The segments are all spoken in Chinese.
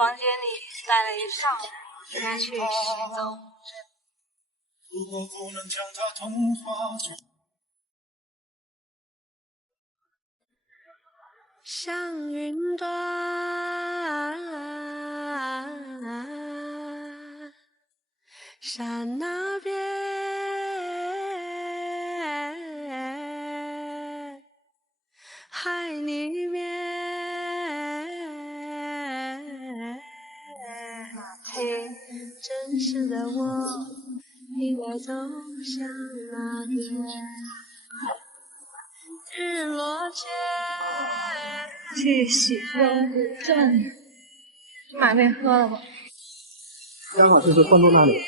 房间里待了一上午，应该去洗澡。如果不能将它同化，像云端，山那边，海里面，嘿，真实的我应该走向哪边？日落前去洗温镇，马被喝了吧？亚马逊就放到那里。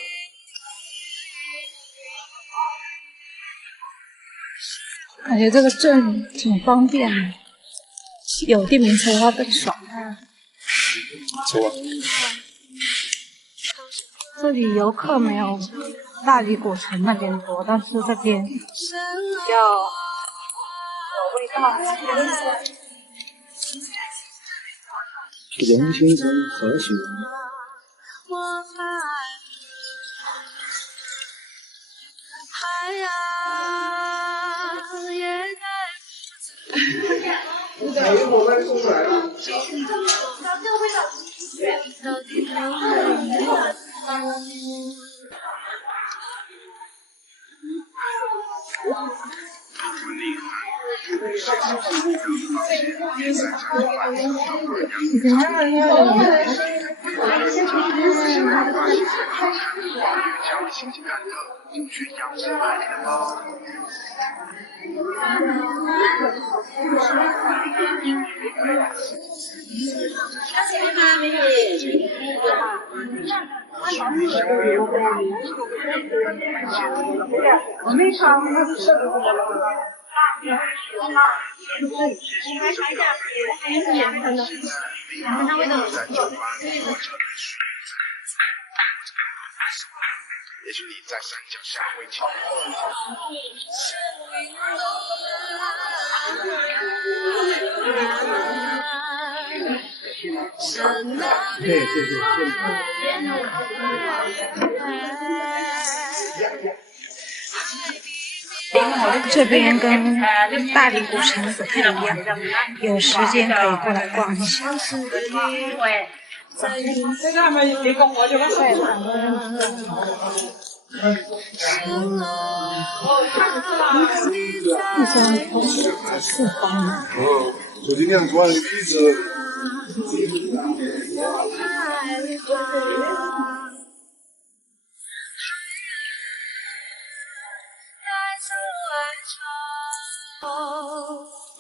感觉这个镇挺方便的，有电瓶车的话更爽。走吧。这里游客没有大理古城那边多，但是这边比较有味道。人心中何许人？我们送来了。我没尝过，你还尝一下，还是盐分的，看它味道。也许你在山脚下会听。对。这边跟大理古城不太一样，有时间可以过来逛一下。这个还没结果我就把菜盘一张头4方的。就今天做完的皮子。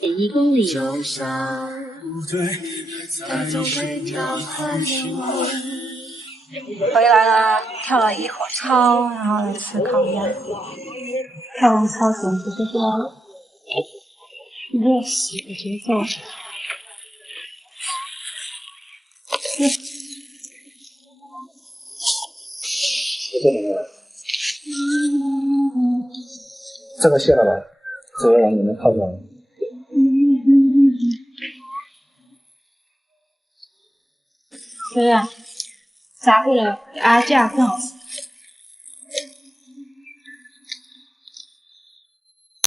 1公里。回来了，跳了一会儿操，然后来吃烤鸭。跳完操简直就是热死的节奏。这个卸了吧，这个往里面泡出来。对呀，炸过了鸭架更好吃。